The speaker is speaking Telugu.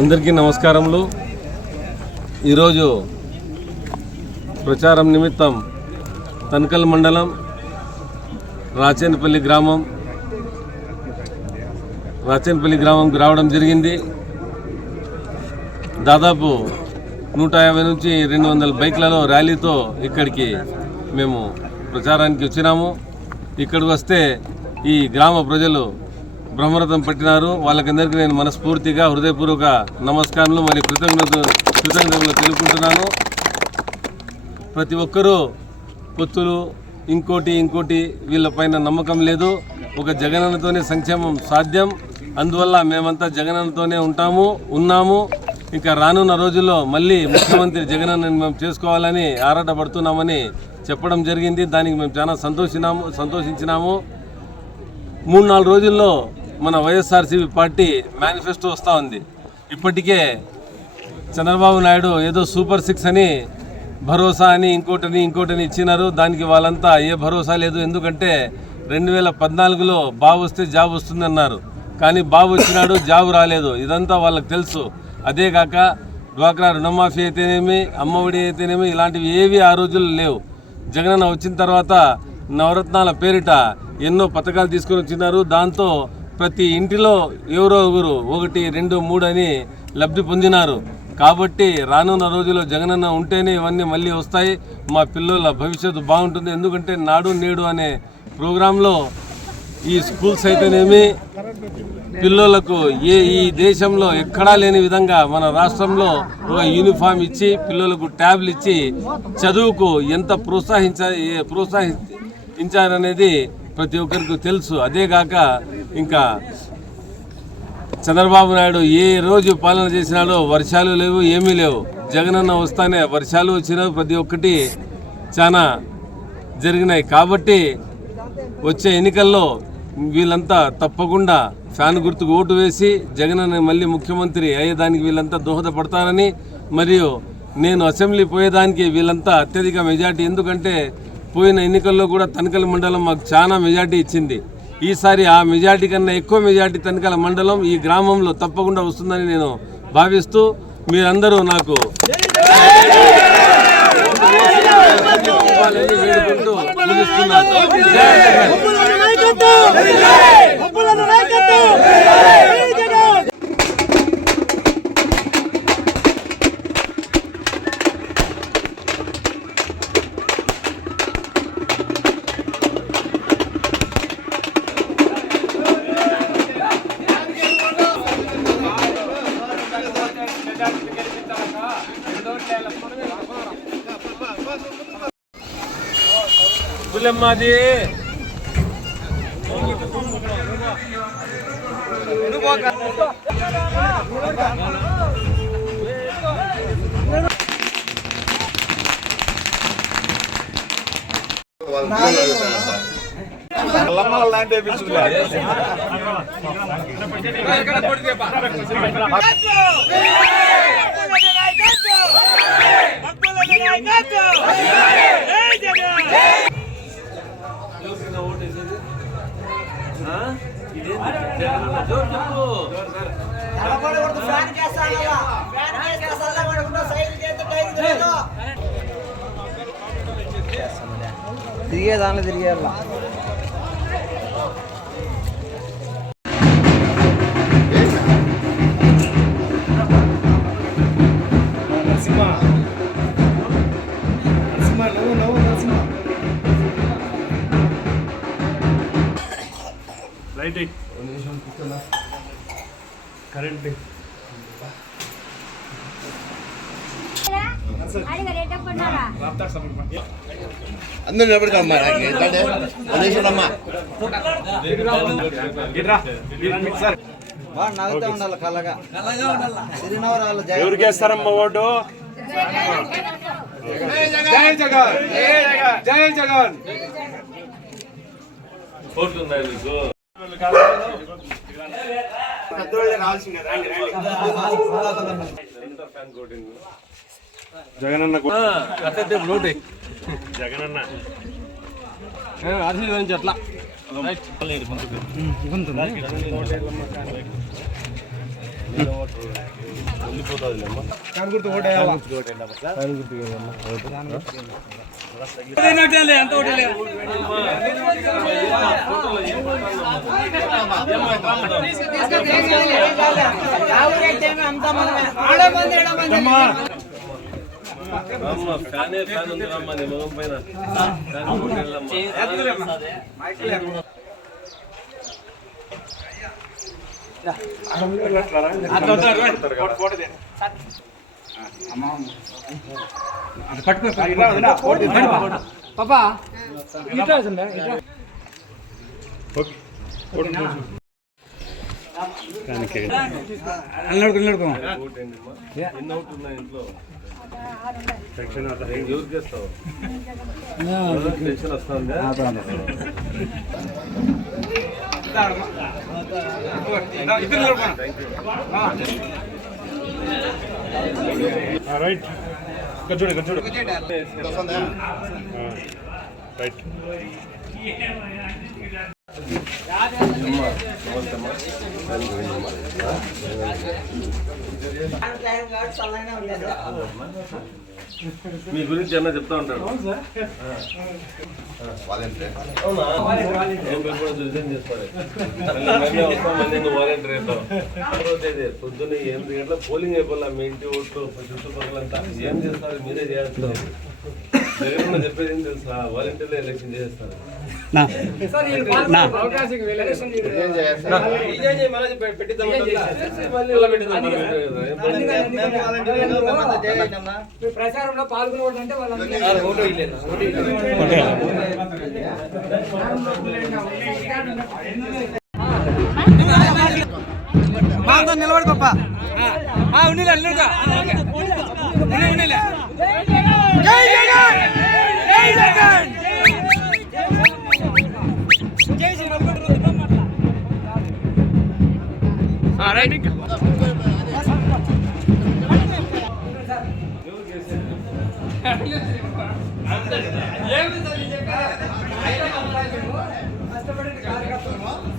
అందరికీ నమస్కారములు. ఈరోజు ప్రచారం నిమిత్తం తనకల్ మండలం రాచేనపల్లి గ్రామంకి రావడం జరిగింది. దాదాపు 150 నుంచి 200 బైక్లలో ర్యాలీతో ఇక్కడికి మేము ప్రచారానికి వచ్చినాము. ఇక్కడికి వస్తే ఈ గ్రామ ప్రజలు బ్రహ్మరథం పట్టినారు. వాళ్ళకందరికీ నేను మనస్ఫూర్తిగా హృదయపూర్వక నమస్కారాలు మరియు కృతజ్ఞతలు తెలుపుకుంటున్నాను. ప్రతి ఒక్కరూ పొత్తులు ఇంకోటి వీళ్ళపైన నమ్మకం లేదు. ఒక జగనన్నతోనే సంక్షేమం సాధ్యం. అందువల్ల మేమంతా జగనన్నతోనే ఉన్నాము. ఇంకా రానున్న రోజుల్లో మళ్ళీ ముఖ్యమంత్రి జగనన్నని మేము చేసుకోవాలని ఆరాటపడుతున్నామని చెప్పడం జరిగింది. దానికి మేము చాలా సంతోషించినాము. 3-4 రోజుల్లో మన వైఎస్ఆర్సీపీ పార్టీ మేనిఫెస్టో వస్తూ ఉంది. ఇప్పటికే చంద్రబాబు నాయుడు ఏదో సూపర్ 6 అని భరోసా అని ఇంకోటని ఇచ్చినారు. దానికి వాళ్ళంతా ఏ భరోసా లేదు. ఎందుకంటే 2014లో బాబు వస్తే జాబ్ వస్తుందన్నారు. కానీ బాబు వచ్చినాడు, జాబ్ రాలేదు. ఇదంతా వాళ్ళకి తెలుసు. అదే కాక డ్వాక్రా రుణమాఫీ అయితేనేమి, అమ్మఒడి అయితేనేమి ఇలాంటివి ఏవి ఆ రోజుల్లో లేవు. జగనన్న వచ్చిన తర్వాత నవరత్నాల పేరిట ఎన్నో పథకాలు తీసుకొని వచ్చినారు. దాంతో ప్రతి ఇంటిలో ఎవరో ఒకరు 1, 2, 3 అని లబ్ధి పొందినారు. కాబట్టి రానున్న రోజుల్లో జగనన్న ఉంటేనే ఇవన్నీ మళ్ళీ వస్తాయి. మా పిల్లల భవిష్యత్తు బాగుంటుంది. ఎందుకంటే నాడు నేడు అనే ప్రోగ్రాంలో ఈ స్కూల్స్ అయితేనేమి పిల్లలకు ఈ దేశంలో ఎక్కడా లేని విధంగా మన రాష్ట్రంలో ఒక యూనిఫామ్ ఇచ్చి పిల్లలకు ట్యాబ్లు ఇచ్చి చదువుకు ఎంత ప్రోత్సహించారనేది ప్రతి ఒక్కరికి తెలుసు. అదేగాక ఇంకా చంద్రబాబు నాయుడు ఏ రోజు పాలన చేసినాడో వర్షాలు లేవు, ఏమీ లేవు. జగనన్న వస్తానే వర్షాలు వచ్చినాయి. ప్రతి ఒక్కటి చాలా జరిగినాయి. కాబట్టి వచ్చే ఎన్నికల్లో వీళ్ళంతా తప్పకుండా ఫ్యాన్ గుర్తుకు ఓటు వేసి జగనన్న మళ్ళీ ముఖ్యమంత్రి అయ్యేదానికి వీళ్ళంతా దోహదపడతారని, మరియు నేను అసెంబ్లీ పోయేదానికి వీళ్ళంతా అత్యధిక మెజార్టీ, ఎందుకంటే పోయిన ఎన్నికల్లో కూడా తనకల్ మండలం మాకు చాలా మెజార్టీ ఇచ్చింది. ఈసారి ఆ మెజార్టీ కన్నా ఎక్కువ మెజార్టీ తనకల్ మండలం ఈ గ్రామంలో తప్పకుండా వస్తుందని నేను భావిస్తూ మీరందరూ నాకు వేడుకుంటూ ముగిస్తున్నాను. మాది తిరిగేదాన్ని తిరిగేయాల. కరెంట్ అందరూ నిలబడకమ్మా నవ్వుతా ఉండాలి, కలగా చిరునవ్వురాలు. ఎవరికి వేస్తారమ్మా ఓటు? జై జగన్, జై జగన్. జగనన్న అట్లా జగనన్న ఆశీర్వదించి అట్లా ఫ్యాన్ ఉంది రమ్మా నీ మొగం పైన ఎన్ని అవుట్ ఉన్నాయి ఇంట్లో ఎవరికి చేస్తావు టెన్షన్ వస్తుందా రైట్ చూడు రైట్ మీ గురించి ఏమన్నా చెప్తా ఉంటాడు అవునా రిజైన్ చేస్తారు వాలంటీర్ అవుతావు పొద్దున్న 8 గంటల పోలింగ్ అయిపోలే మీ ఇంటి ఓట్లు చుట్టుపక్కలంతా ఏం చేస్తారు మీరే చేస్తారు జగన్ చెప్పేది ఏం తెలుసా వాలంటీర్లు ఎలక్షన్ చేస్తారు ప్రచారంలో పాల్గొనవద్దంటే వాళ్ళంతా నిలబడి గొప్ప జై జగన్ జై జగన్ కష్టపడిన కార్యకర్తలు